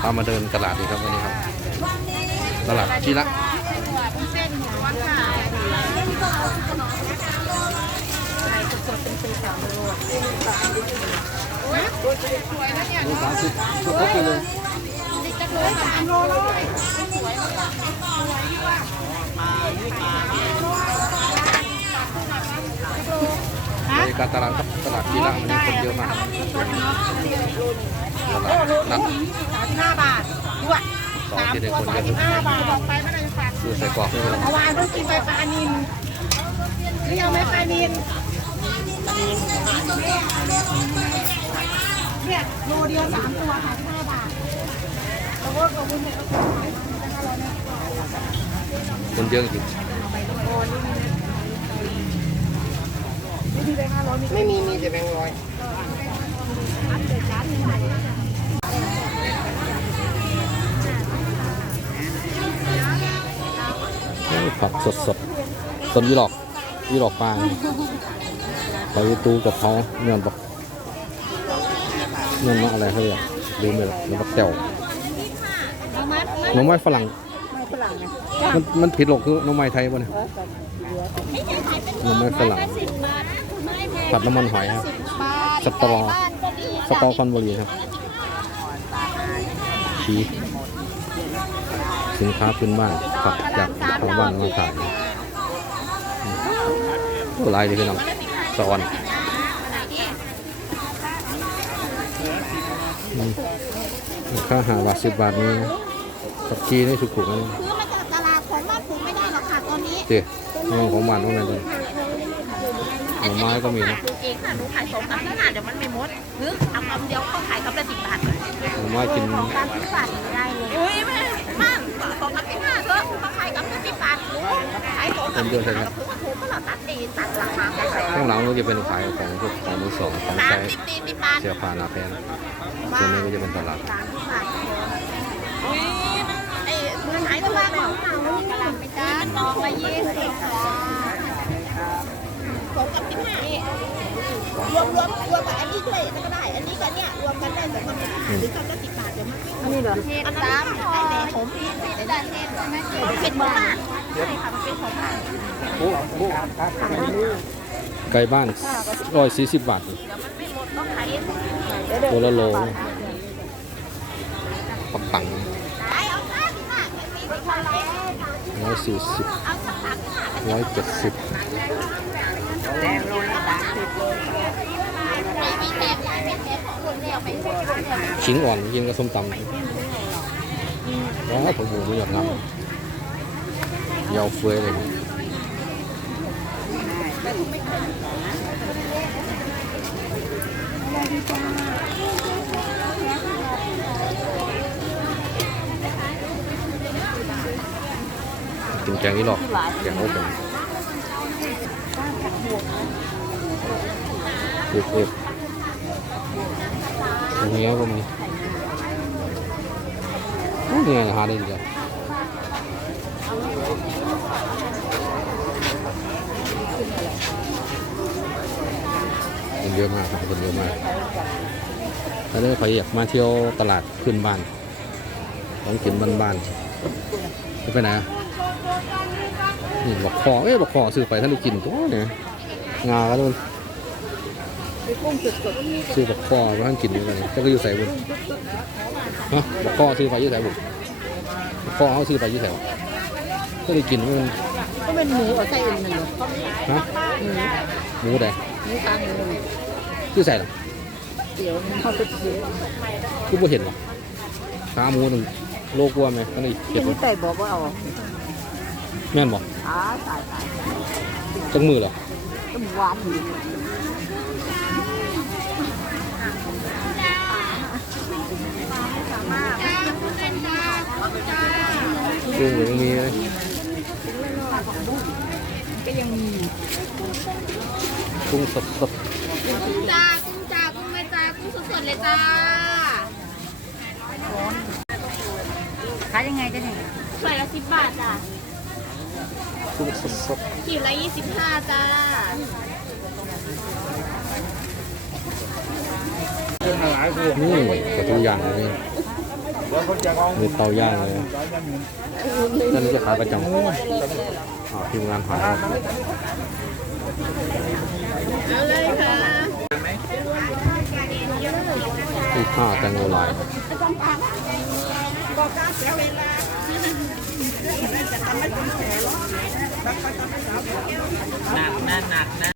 พามาเดินตลาดอีครับวันนี้ครับ ตลาดชิระเส้นหมูวัดค่ะอะไรสดๆเป็นปีสามโลโอ้ยสวยนะเนี่ยสามสิบชุดคือเลยนี่จะเลยสามโลเลยสวยมากบรรยากาศตลาดครับตลาดชิระวันนี้คนเยอะมากตลาดนัด สองสามที่ได้ตัวคนสาเยมอะสิบห้าบาทบอกไปไม่ได้ฝากดูใส่กรอกด้วยเมื่อวานเพิ่งกินไปปลานินนี่เอาไหมปลานินเนี่ยโลเดียวสามตัวค่ะห้าบาทแต่ว่าตัวคุณเนี่ยก็ขายมาได้ห้าร้อยนะคนเยอะจริงไม่มีแบงค์ห้าร้อยมีไม่มีมีแต่แบงค์ร้อย ผักสดสดๆต้นยี่หลอกยี่หลอกปลาไปตูกับเขาเงินบักเงินมาอะไรเขาเรียกลืมไปแล้วเงินบักแก้วเอามัดหน้องไม้ฝรั่งไม่ฝรั่งไงมันมันผิดหรอกคือหน้องไม้ไทยป่ะเนี่ยหน้องไม้ฝรั่งผัดน้ำมันหอยครับสตอสตอคอนบุรีครับชีส สินค้าพื้นบ้านผักจากทางบ้านมาขายโอ้ลายดีพี่น้องสะออนอืมค่าหาบาทสิบบาทนี่ผักชีนี่ถูกๆนะซื้อมาจากตลาดของบ้านผมไม่ได้หรอกค่ะตอนนี้เจ๊นี่ของบ้านต้องไหนตัวหน่อไม้ก็มีนะเองค่ะหนูขายสองคำขนาดเดี๋ยวมันไม่หมดหรือเอาคำเดียวก็ขายคำละสิบบาทหน่อไม้กินสองคำสิบบาทได้เลย คนคำเยอะใช่ไหมก็คือว่าถูกก็เราตัดดีตัดราคาไปข้างหลังก็จะเป็นขายของพวกของมือสองของใช้มสิบสี่สิบบาทเสื้อผ้าหนาแพงส่วนนี้ก็จะเป็นตลาดสามสิบบาทอุ้ยไอ้มือขายตลาดเหรอกำลังไปจ้าน้องละยี่สิบจ้าสองกับสิบห้ารวมรวมรวมกับอันนี้ด้วยก็ได้ อันนี้กับเนี่ยรวมกันได้สองคำหรือคำละสิบบาทเดี๋ยวมันอันนี้เหรอเทศสาม ได้แต่ผมได้ได้เทศเป็นหมู่บ้านใช่ค่ะมันเป็นของบ้านไก่บ้านร้อยสี่สิบบาทเดี๋ยวมันไม่หมดต้องขายตัวละโลปักปังร้อยสี่สิบร้อยเจ็ดสิบแดงโลละสามสิบเลยไม่มีแถมไม่แถมของคนเดียวไปหมดชิ้นอ่อนกินกับส้มตำ ว้าวผมหมูไม่หยดน้ำยาวเฟ้ยเลยกินแกงนี่หรอกแกงโอ๊ก เอ็ดเอ็ดตรงนี้ก็มีโอ้ยเนี่ยหาได้ดียคนเยอะมากครับคนเยอะมากถ้าได้ใครอยากมาเที่ยวตลาดขึ้นบ้านของกินบ้านๆจะไปไหนนี่บอกคอเอ้ยบอกคอซื้อไปท่านได้กินตัวเนี่ยงาก็โดมีกุ้งสดสด ซื้อบอกคอมาท่านกินด้วยกันเจ้าก็อยู่ใส่บุญฮะบอกคอซื้อไปอยี่ใส่บุญบอกคอเขาซื้อไปอยี่ใส่บุญก็ได้กินมันก็เป็นหมูเอาไส้อื่นหนึ่งเหรอฮะหมูแดงหมูตาหมูคือใส่หรอเดี๋ยวเขาจะเสียคือบ่เห็นหรอขาหมูหนึ่งโลกว่าไหมก็ได้เก็บที่ไว้ไต่บอกว่าเอาแม่นบอกอ่าตายตายจังมือเหรอก็หมูหวานอ กุ้งยังมีเลยก็ยังมีกุ้งสดสดกุ้งจ้ากุ้งจ้ากุ้งไม่จ้ากุ้งสดๆเลยจ้าขายยังไงกันเนี่ยถ้วยละสิบบาทจ้ากุ้งสดสดขีดละยี่สิบห้าจ้านี่กระทูอย่างเลยนี่ มีเตาย่างเลยนั่นจะขายประจำอ๋อทีมงานขายเอาเลยค่ะที่ห้าแตงโมลายบอกกล้าเสียเวลาจะทำให้คนแฉหรอหนักนะหนักนะ